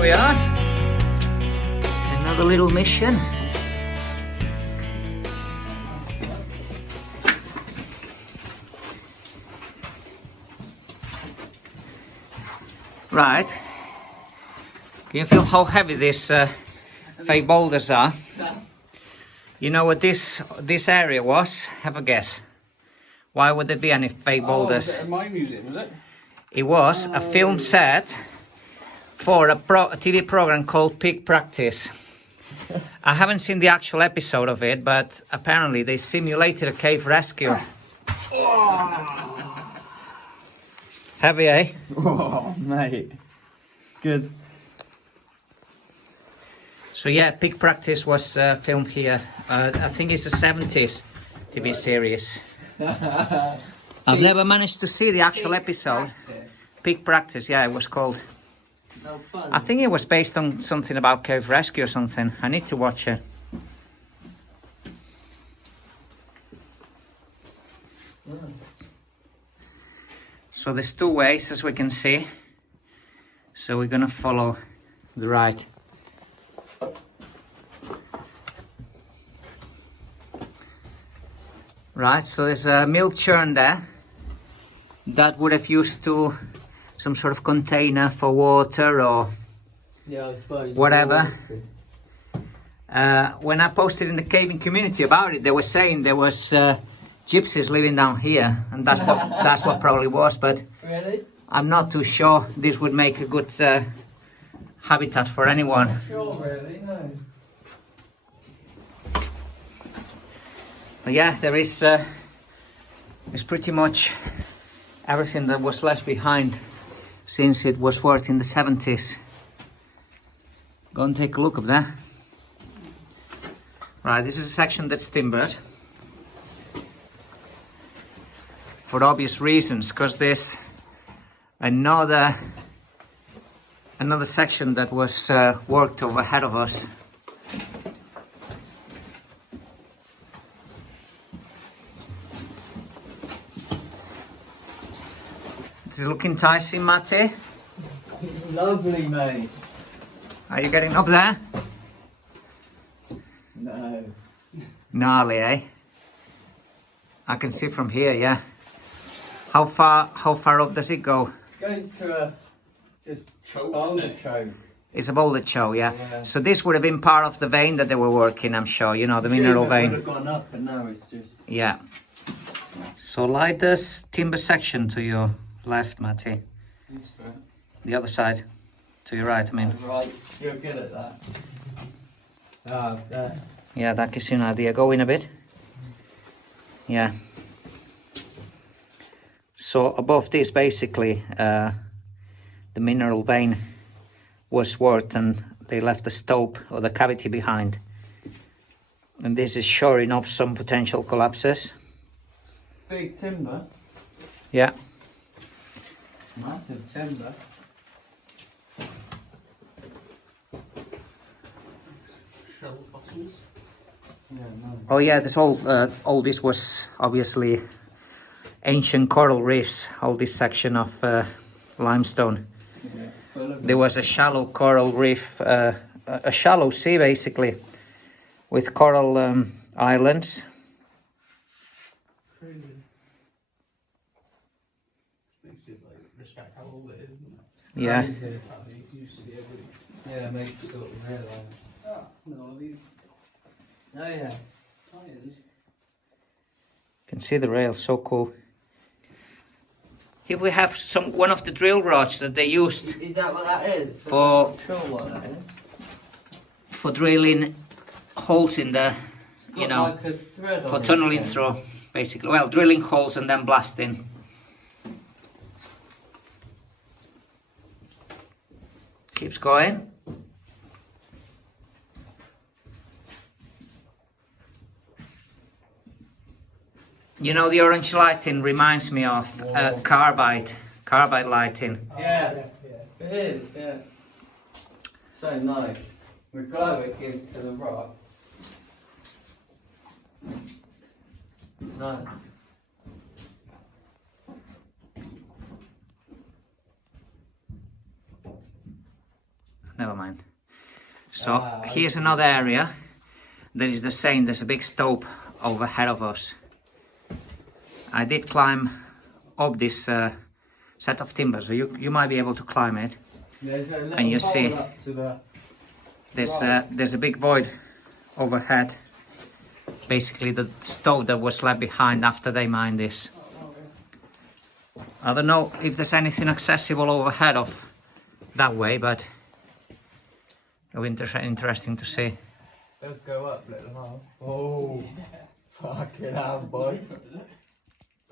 here we are. Another little mission. Right. Can you feel how heavy these fake boulders are? You know what this area was? Have a guess. Why would there be any fake boulders? Was it a mine museum, was it? It was a film set for a TV program called Pig Practice. I haven't seen the actual episode of it, but apparently they simulated a cave rescue. Heavy, eh? Oh, mate. Good. So yeah, Pig Practice was filmed here. I think it's a 70's TV series. I've never managed to see the actual episode. Pig Practice, yeah, it was called. No fun. I think it was based on something about cave rescue or something. I need to watch it. So there's two ways, as we can see. So we're gonna follow the right. Right, so there's a milk churn there. That would have used to some sort of container for water or Yeah, I suppose. whatever. When I posted in the caving community about it, they were saying there was gypsies living down here, and that's what probably was. But Really? I'm not too sure this would make a good habitat for anyone. Sure, really? No. But yeah, there is it's pretty much everything that was left behind since it was worked in the 70's. Go and take a look up there. Right, this is a section that's timbered. For obvious reasons, because there's another section that was worked over ahead of us. Does it look enticing, Matty? Lovely, mate. Are you getting up there? No. Gnarly, eh? I can see from here, yeah. How far up does it go? It goes to a just boulder choke. It's a boulder choke, yeah. Yeah. So this would have been part of the vein that they were working, I'm sure. You know, the mineral It would vein. have gone up, but now it's just. Yeah. So light this timber section to your left, Matty. The other side. To your right, I mean. Right, you're good at that. Ah, there. Yeah, that gives you an idea. Go in a bit. Yeah. So above this, basically, the mineral vein was worked and they left the stope or the cavity behind. And this is shoring up some potential collapses. Big timber. Yeah. Massive timber. Shell fossils. Yeah, no. Oh yeah, this all this was obviously ancient coral reefs. All this section of limestone. Yeah, full of There was a shallow coral reef, a shallow sea basically, with coral islands. Crazy. Makes you like respect how old it is, isn't it? Yeah. Crazy the fact that it used to be everything. Yeah, it makes you sort of realise. Oh, no, these. Oh yeah. Tires. You can see the rail, so cool. Here we have one of the drill rods that they used Is that what that is? For- I'm not sure what that is. for drilling holes in the, It's got you know, like a thread for on tunneling it. through, basically. Well, drilling holes and then blasting. Keeps going. You know, the orange lighting reminds me of carbide lighting. Yeah, it is, yeah. So nice. The glow it gives to the rock. Nice. never mind. So here's another area that is the same. There's a big stope overhead of us. I did climb up this set of timbers, so you might be able to climb it. There's a little And you hole see up to the there's a big void overhead. Basically the stove that was left behind after they mined this. I don't know if there's anything accessible overhead of that way, but it'll be interesting to see. Let's go up, little hole. Oh, fucking hell, boy.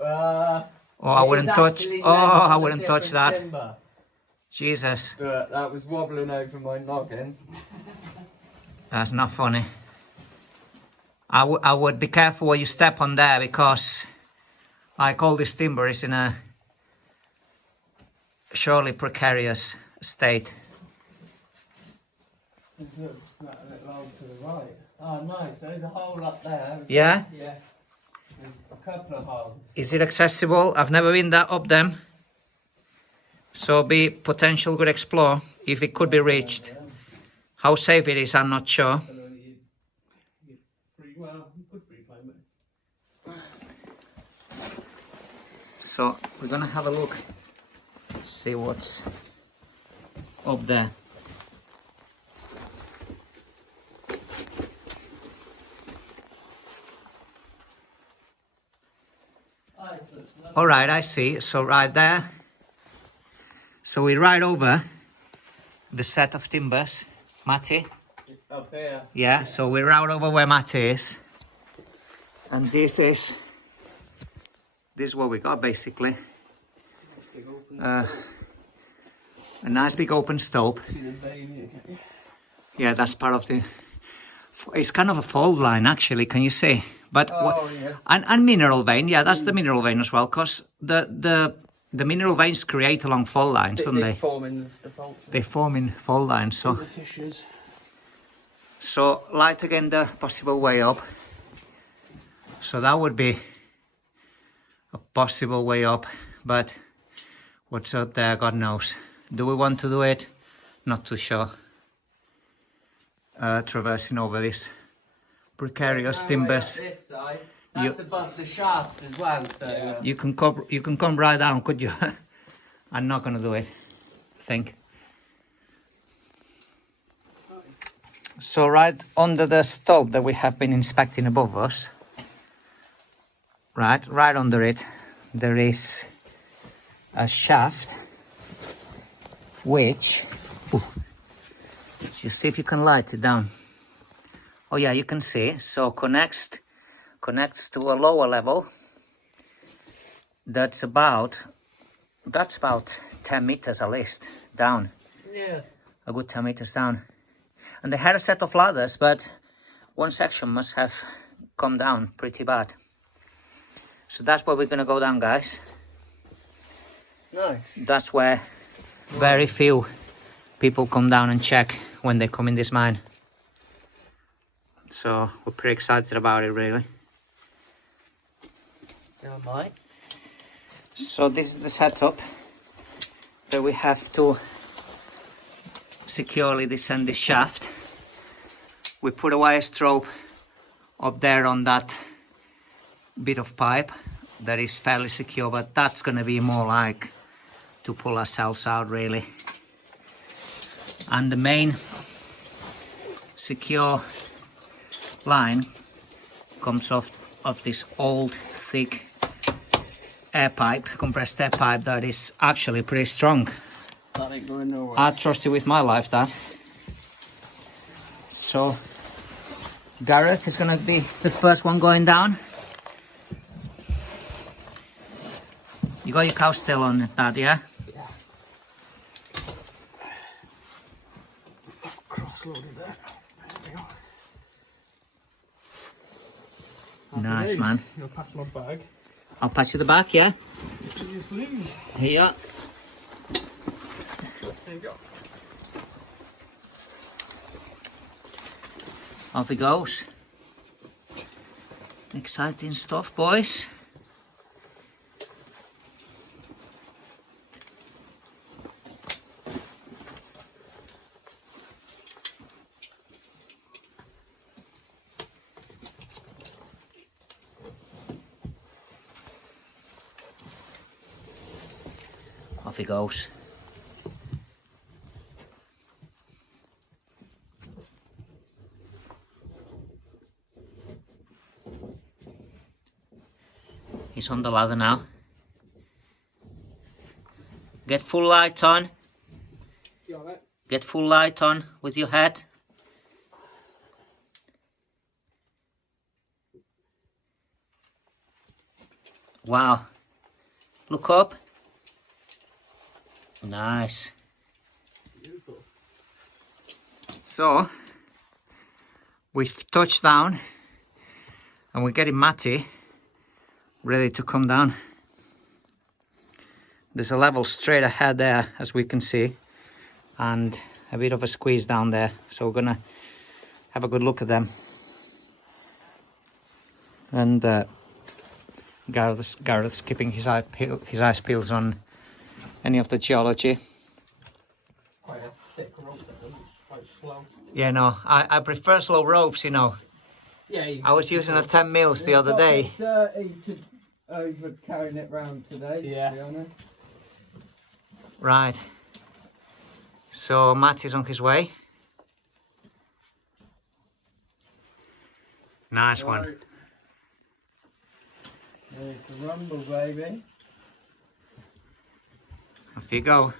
Oh, I wouldn't touch. Oh, I wouldn't touch that. Timber. Jesus. But that was wobbling over my noggin. That's not funny. I would be careful where you step on there, because like all this timber is in a surely precarious state. There's that little hole to the right. Oh, nice. There's a hole up there. Yeah? Yeah. There's a couple of holes. Is it accessible? I've never been that up them. So be potential good explore if it could be reached. How safe it is, I'm not sure. So we're gonna have a look, see what's up there. All right, I see. So right there. So we're right over the set of timbers. Matty? Up here. Yeah, so we're right over where Matty is. And this is what we got basically. A nice big open stope. Yeah, that's part of the... It's kind of a fault line actually, can you see? But yeah. and mineral vein, yeah, that's the mineral vein as well, because the mineral veins create along fault lines, don't they? They form in the faults. They form in fault lines, so... The fissures. So, light again the possible way up. So that would be a possible way up, but what's up there, God knows. Do we want to do it? Not too sure. Traversing over this precarious timbers. This side. That's above the shaft as well, so... Yeah. You can come right down, could you? I'm not gonna do it, I think. So right under the stope that we have been inspecting above us, right under it, there is a shaft which, you see if you can light it down. Oh yeah, you can see. So connects to a lower level. That's about 10 meters at least down. Yeah. A good 10 meters down. And they had a set of ladders, but one section must have come down pretty bad. So that's where we're gonna go down, guys. Nice. That's where very few people come down and check when they come in this mine. So we're pretty excited about it, really. Yeah, mate. So this is the setup that we have to securely descend this shaft. We put a wire strobe up there on that bit of pipe that is fairly secure, but that's going to be more like to pull ourselves out, really. And the main secure line comes off of this old thick air pipe, compressed air pipe, that is actually pretty strong. That ain't going nowhere. I trust you with my life, Dad. So Gareth is gonna be the first one going down. You got your cow still on it, Dad, yeah? Yeah. It's cross-loaded there. There we go. Nice, man. You'll pass my bag. I'll pass you the back, yeah? Please, please. Here you are. There you go. Off he goes. Exciting stuff, boys. he goes. He's on the ladder now. Get full light on. Get full light on with your head. Wow. Look up. Nice. Beautiful. So, we've touched down and we're getting Matty ready to come down. There's a level straight ahead there, as we can see, and a bit of a squeeze down there. So we're gonna have a good look at them. And Gareth's keeping his eyes peeled on any of the geology. Quite a thick rope though, quite slow. Yeah, no, I prefer slow ropes, you know. Yeah, I was using a 10 mils the other day. Dirty to over carrying it round today, yeah. to be honest. Right. So Matt is on his way. Nice one. Right. There's the rumble, baby. Off you go.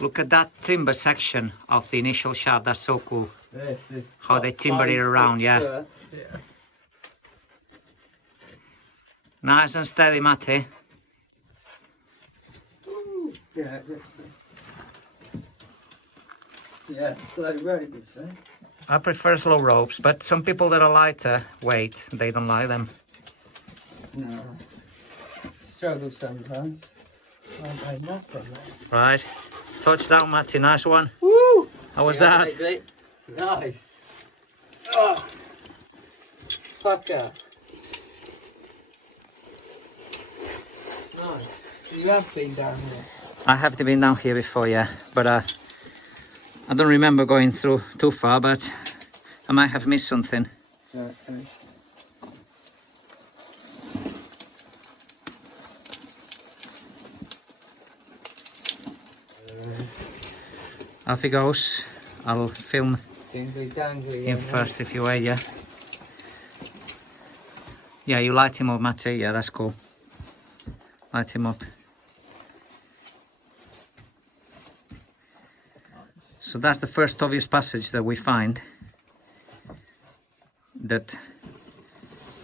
Look at that timber section of the initial shot. That's so cool. This How they timber it around, yeah. Yeah. Nice and steady, Matty. Ooh, yeah, yeah, slow rope, you see. I prefer slow ropes, but some people that are lighter weight, they don't like them. No. Struggle sometimes. I do nothing. Right. Touchdown, Matty. Nice one. Woo! How was that? Baby. Nice. Oh. Fucker. Nice. You have been down here. I have been down here before, yeah, but I don't remember going through too far, but I might have missed something. Okay. Off he goes. I'll film Dingly dangly. him first if you wait, yeah. Yeah, you light him up, Matty. Yeah, that's cool. Light him up. So that's the first obvious passage that we find. That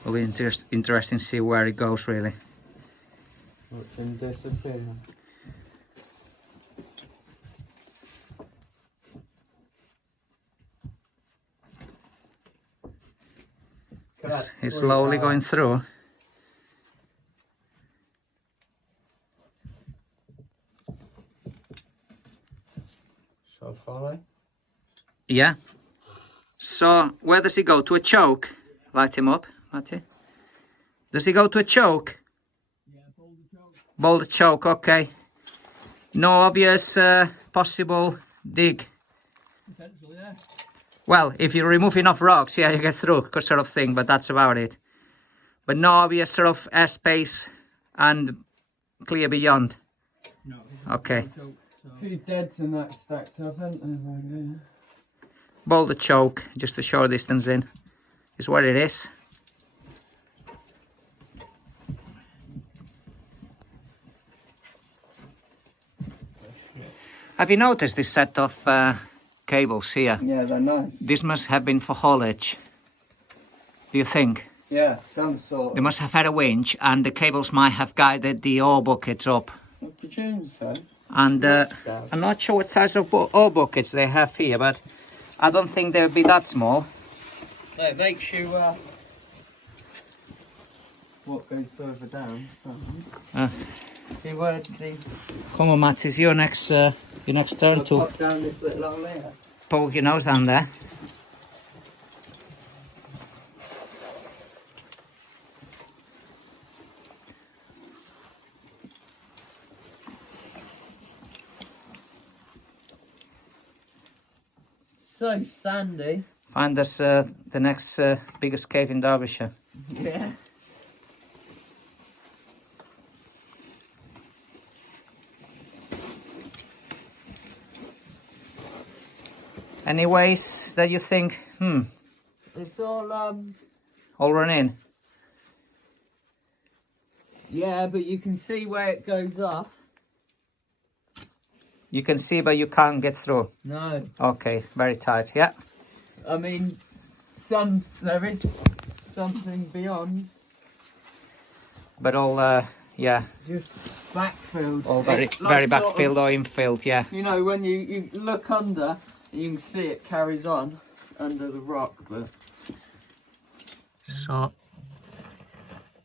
will be interesting to see where it goes, really. Watch him disappear. He's slowly going through. Shall I follow? Yeah. So where does he go? To a choke? Light him up, Matty. Does he go to a choke? Yeah, boulder choke. Boulder choke, okay. No obvious possible dig. Potentially, yeah. Well, if you remove enough rocks, yeah, you get through, sort of thing, but that's about it. But no obvious sort of airspace and clear beyond. No. Okay. Choke, so. A few deads and that stacked up, haven't there? Boulder choke, just a short distance in, is what it is. Have you noticed this set of cables here? Yeah, they're nice. This must have been for haulage. Do you think? Yeah, some sort. They must have had a winch and the cables might have guided the ore buckets up. I presume so. And Stuff. I'm not sure what size of ore buckets they have here, but I don't think they would be that small. It makes you what goes further down. See where these Come on, Matt, it's your next turn to pop down this little hole here. poke your nose down there. So sandy. Find us the next biggest cave in Derbyshire. Yeah. Any ways that you think, It's all all run in? yeah, but you can see where it goes off. You can see, but you can't get through. No, Okay, very tight. Yeah. I mean, there is something beyond. But all, yeah, Just backfilled. all very, Like very sort of- backfilled or infilled. Yeah. You know, when you look under, you can see it carries on under the rock, but So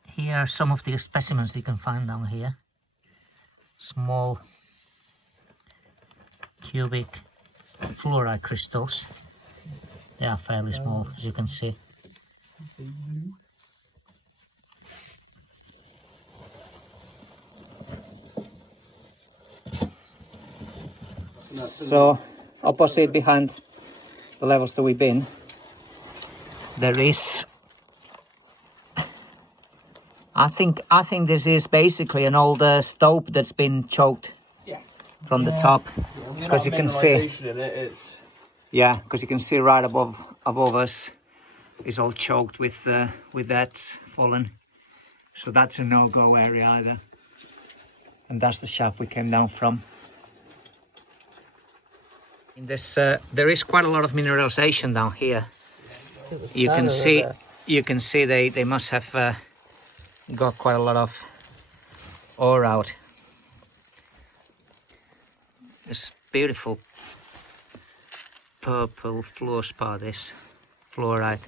here are some of the specimens you can find down here. Small cubic fluoride crystals. They are fairly small, as you can see. So opposite behind the levels that we've been, there is, I think this is basically an old stove that's been choked from the top, because you can see, yeah, because you can see right above us is all choked with that fallen. So that's a no-go area either. And that's the shaft we came down from. In this, there is quite a lot of mineralization down here. You can see they must have got quite a lot of ore out. This beautiful purple fluorspar, this fluorite,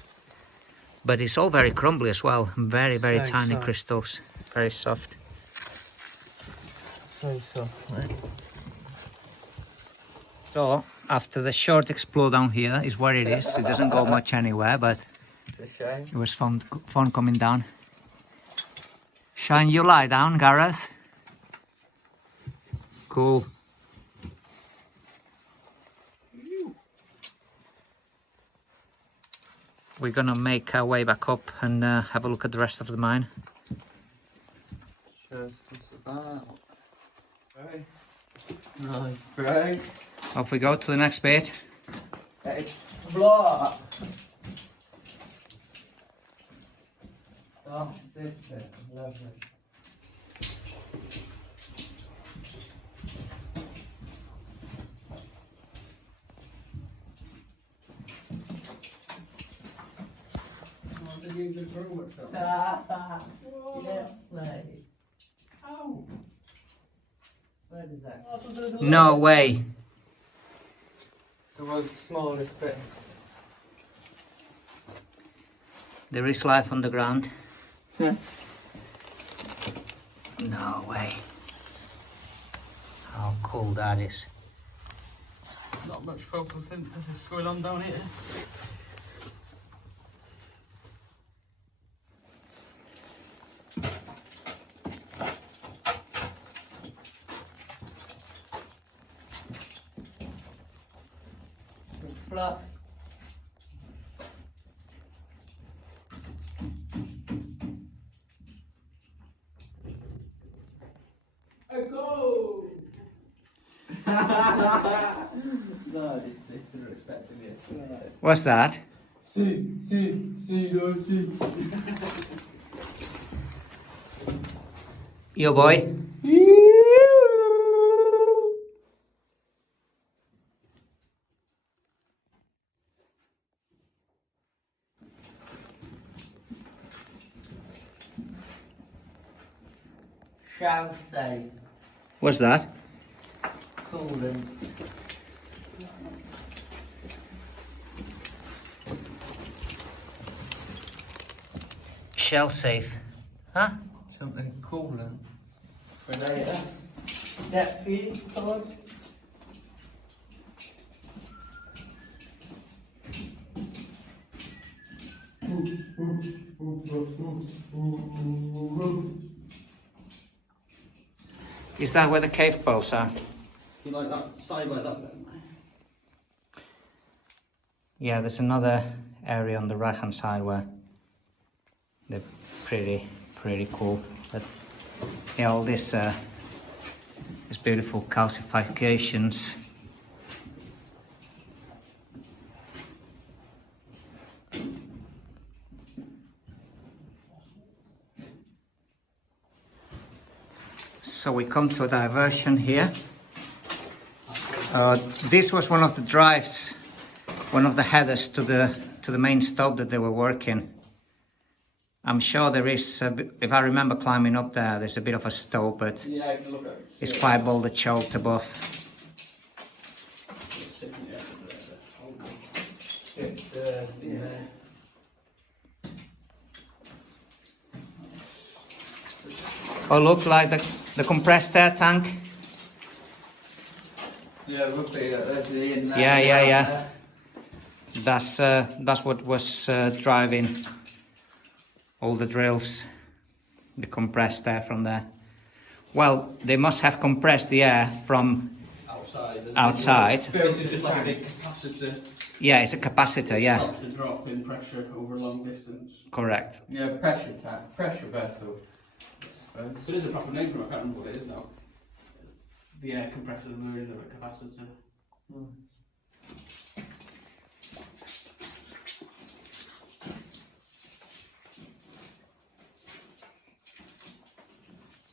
but it's all very crumbly as well. Very tiny soft. crystals, very soft. so soft, mate. So after the short explore down here is where it is. It doesn't go much anywhere, but It's a shame. it was fun coming down. Shine your light down, Gareth. Cool. We're gonna make our way back up and have a look at the rest of the mine. Shows us about. Right. Nice break. Off we go to the next bit. Explore. Oh, it's this bit. Lovely. Yes, mate. How? Where does that? No way. The world's smallest bit. There is life on the ground. Yeah. No way. How cool that is. Not much photosynthesis is going on down here. Fluff. Go! No, I didn't see. They were expecting it. What's that? See, don't see. Yo boy. Shall say What's that? coolant. Shell safe. Huh? Something coolant. For later. That piece, Todd. Is that where the cave posts are? You like that side like that then? Yeah, there's another area on the right hand side where they're pretty cool. But yeah, all this beautiful calcifications. So we come to a diversion here. This was one of the drives, one of the headers to the main stove that they were working. I'm sure there is, if I remember climbing up there, there's a bit of a stove, but Yeah, I can look at it. it's quite boulder choked above. Oh, look, like the compressed air tank. Yeah, it would be. There's the in there. Yeah. That's what was driving all the drills, the compressed air from there. Well, they must have compressed the air from outside. This is just like a big capacitor. Yeah, it's a capacitor, yeah. Stops the drop in pressure over a long distance. Correct. Yeah, pressure tank, pressure vessel. So there's a proper name for it, I can't remember what it is now. The air compressor version of a capacitor.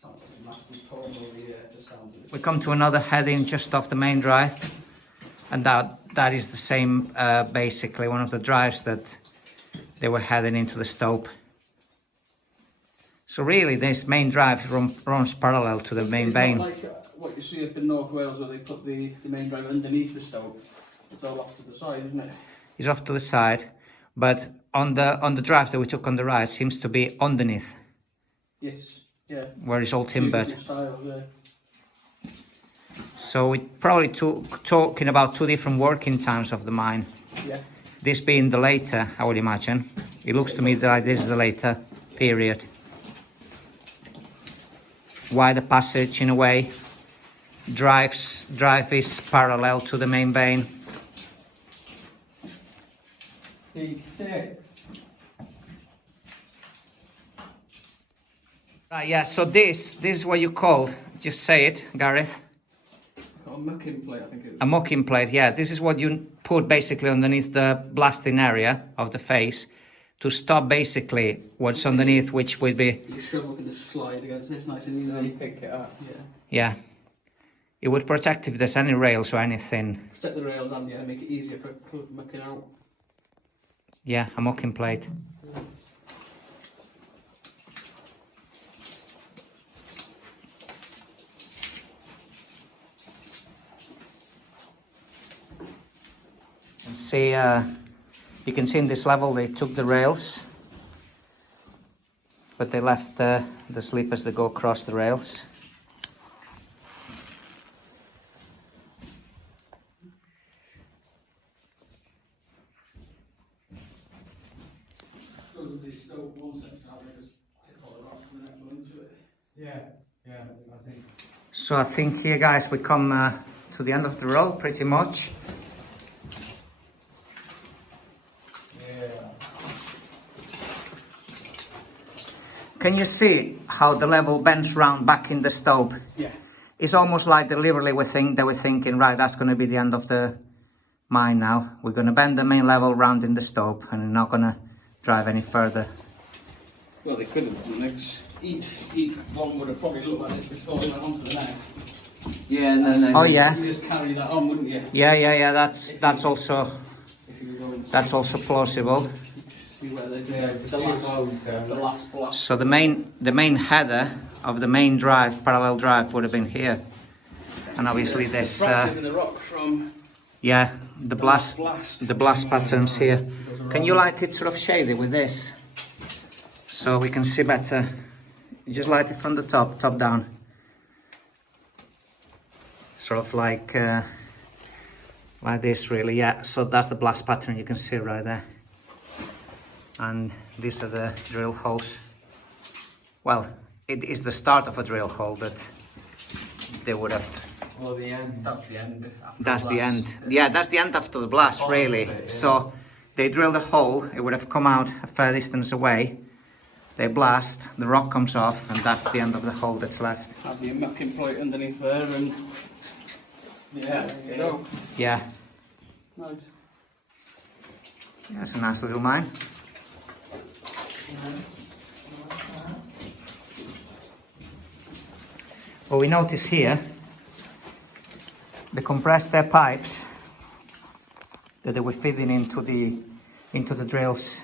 Sounds like a massive comb over the air, just sounds We come to another heading just off the main drive, and that is the same, basically one of the drives that they were heading into the stope. So really this main drive runs parallel to the main it's vane. Not like what you see up in North Wales where they put the main drive underneath the stope. It's all off to the side, isn't it? It's off to the side, but on the drive that we took on the right seems to be underneath, Yes, yeah. where it's all Two timbered. different styles, yeah. So we're probably talking about two different working times of the mine. Yeah. This being the later, I would imagine. It looks to me that this is the later period. Wider passage in a way. Drive is parallel to the main vane. P6. Right, yeah, so this is what you call, just say it, Gareth. Got a mucking plate, I think it is. A mucking plate, yeah. This is what you put basically underneath the blasting area of the face to stop basically what's underneath, which would be, Your shovel can just slide against this nice and easy. And pick it up. Yeah. yeah. It would protect if there's any rails or anything. Set the rails and yeah, make it easier for mucking out. Yeah, a mucking plate. And see, you can see in this level they took the rails, but they left the sleepers that go across the rails. So does the stove one section out there just take all the rock from the next one into it? Yeah, I think. So I think here, guys, we come to the end of the road pretty much. Can you see how the level bends round back in the stope? Yeah. It's almost like deliberately they were thinking, right, that's going to be the end of the mine now. We're going to bend the main level round in the stope and we're not going to drive any further. Well, they could have done this. Each one would have probably looked like this before they went on to the next. Yeah, no. Oh yeah, You just carry that on, wouldn't you? yeah. That's also If you were going also plausible. see where they do Yeah, the last blast. So the main header of the main drive, parallel drive, would have been here, and obviously this Fractures in the rock from yeah, the blast patterns here. Can you light it sort of shady with this so we can see better? You just light it from the top down, sort of like this really. Yeah, so that's the blast pattern you can see right there, and these are the drill holes. Well, it is the start of a drill hole that they would have. Well, the end. That's the end. That's the end. Yeah, that's the end after the blast, really. So they drilled a hole, it would have come out a fair distance away. They blast, the rock comes off, and that's the end of the hole that's left. Have your mucking plate underneath there, and Yeah. there you go. Yeah, Nice. that's a nice little mine. But we notice here the compressed air pipes that they were feeding into the drills.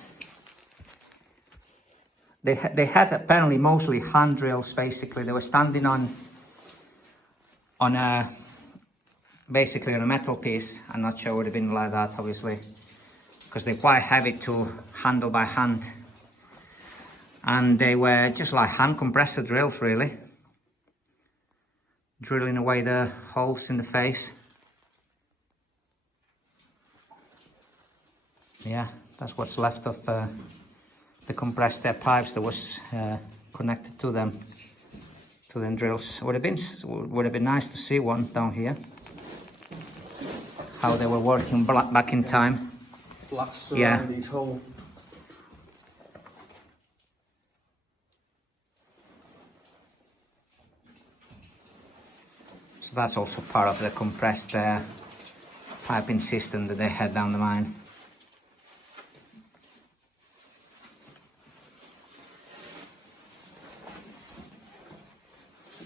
They had apparently mostly hand drills. Basically, they were standing on a basically on a metal piece. I'm not sure it would have been like that, obviously, because they're quite heavy to handle by hand. And they were just like hand compressor drills, really, drilling away the holes in the face. Yeah, that's what's left of the compressed air pipes that was connected to them drills. Would have been nice to see one down here. How they were working back in time. Blasts Yeah. around each hole. So that's also part of the compressed air piping system that they had down the mine.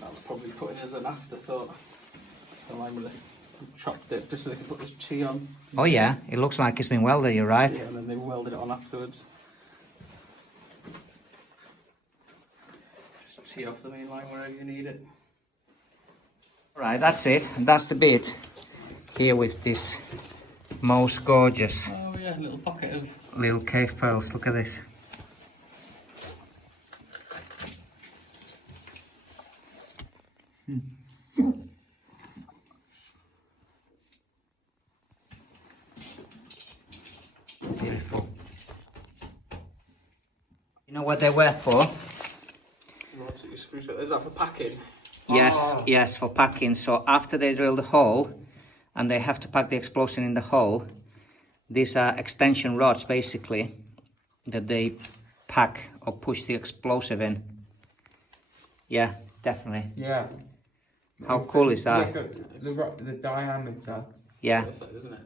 That was probably put in as an afterthought. The line with the chopped it just so they could put this T on. Oh yeah, it looks like it's been welded, you're right. Yeah, and then they welded it on afterwards. Just tee off the main line wherever you need it. Right, that's it. And that's the bit here with this most gorgeous Oh yeah, a little pocket of... little cave pearls. Look at this. Beautiful. You know what they were for? Rods that you screw to. Is that for packing? Yes, Oh. yes, for packing. So after they drill the hole and they have to pack the explosion in the hole, these are extension rods basically that they pack or push the explosive in. Yeah, definitely. Yeah. How cool is that? Look at the diameter. Yeah. Perfect, isn't it?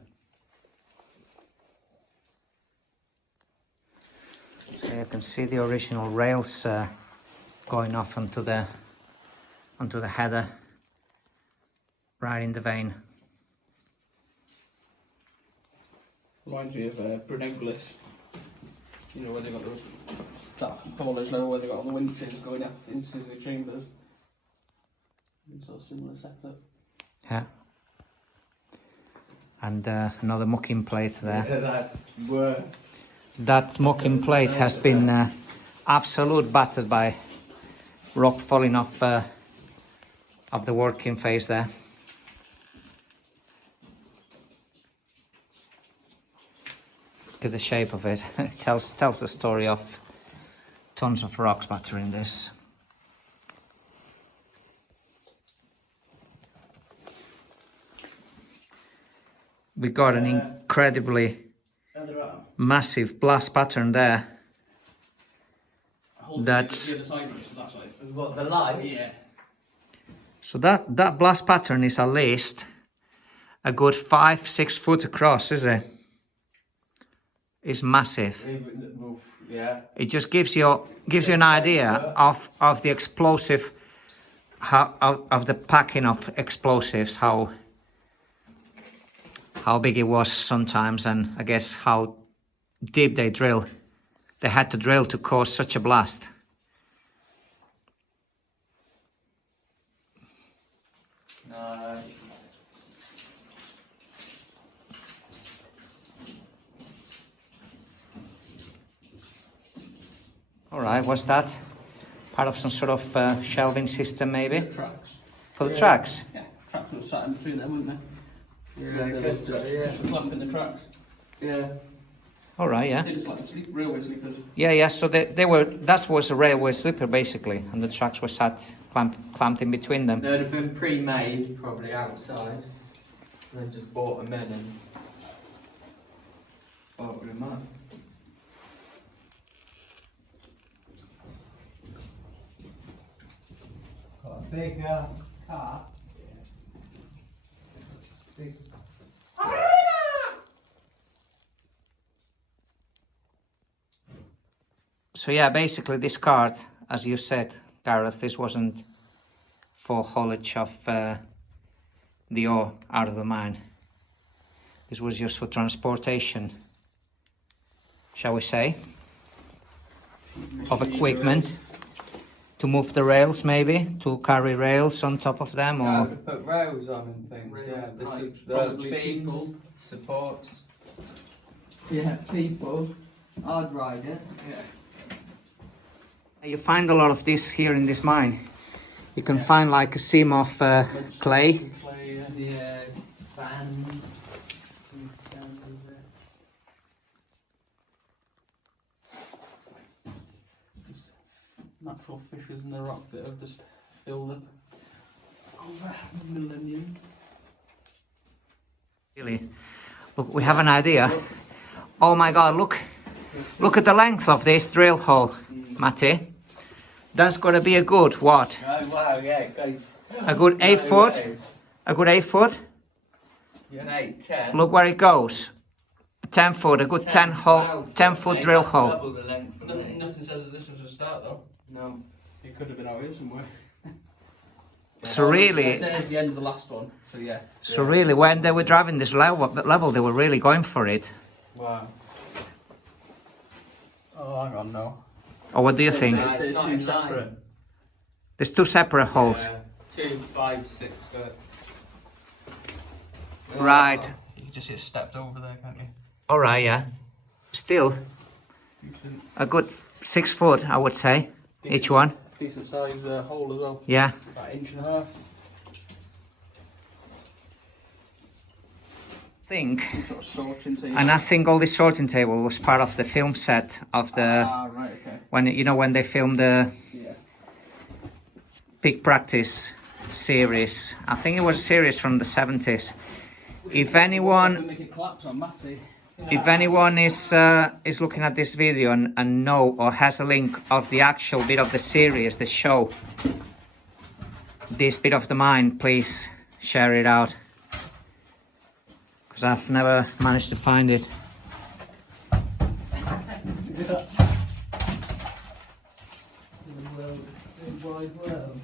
So you can see the original rails going off onto the header, right in the vein. Reminds me of Bruneglis. You know where they got those that haulage now where they got all the winches going up into the chambers. It's a similar setup. Yeah. And another mucking plate there. Yeah, that's worse. That mucking plate has been absolute battered by rock falling off of the working phase there. Look at the shape of it. It tells the story of tons of rocks battering this. We got an incredibly massive blast pattern there. That's The other side of it, so that's like... What, the light? Yeah. so that blast pattern is at least a good 5-6 foot across, is it? It's massive. Yeah. It just gives you an idea of the explosive, of the packing of explosives, how big it was sometimes, and I guess how deep they drill. They had to drill to cause such a blast. Nice. All right, what's that? Part of some sort of shelving system, maybe? Tracks. For the tracks? Yeah, tracks were sat in between them, weren't they? Yeah, I guess so, yeah. Just clamping the tracks. Yeah. All right, yeah. They just like the railway sleepers. Yeah, so that was a railway sleeper basically, and the tracks were clamped in between them. They'd have been pre-made, probably outside. And then just bought them in and... bought them up. Got a big car. Big. So yeah, basically this card, as you said, Gareth, this wasn't for haulage of the ore out of the mine. This was just for transportation, shall we say, of equipment. To move the rails, maybe, to carry rails on top of them, Yeah, or to put rails on and things. Rails, Yeah, the pipes, the probably beams, people. supports. Yeah, people. I'd ride it. Yeah. you find a lot of this here in this mine. You can find like a seam of clay. Clay, Yeah, sand. Sand is it? natural fissures in the rock that have just filled up over millenniums. Really, look, we have an idea. Oh my God! Look at the length of this drill hole, Matty. That's got to be a good what? Oh wow, yeah, it goes. A good 8 No foot. way. A good 8 foot. An 8, 10. Look where it goes. 10 foot. A good 10 hole. 12, 10 foot mate, drill that's hole. double the length for Nothing, me. nothing says that this was a start though. No. It could have been out here somewhere. So really, There's the end of the last one. So yeah. so really, when they were driving this level, they were really going for it. Wow. Oh, hang on now. Or what do you think? Nah, it's They're not two in separate. line. There's 2 separate holes. 2, 5, 6 skirts. Right. You can just see it stepped over there, can't you? All right. Yeah. Still Decent, a good 6 foot, I would say. Each one. decent size hole as well. Yeah. About 1.5 inches. Think. Sort of sorting table. And I think all this sorting table was part of the film set of the Right, okay. when when they filmed the Yeah. Pig Practice series. I think it was a series from the 70's. If anyone Make it collapse on Matty. If anyone is looking at this video and know or has a link of the actual bit of the series, the show, this bit of the mine, please share it out. Because I've never managed to find it. Wide world.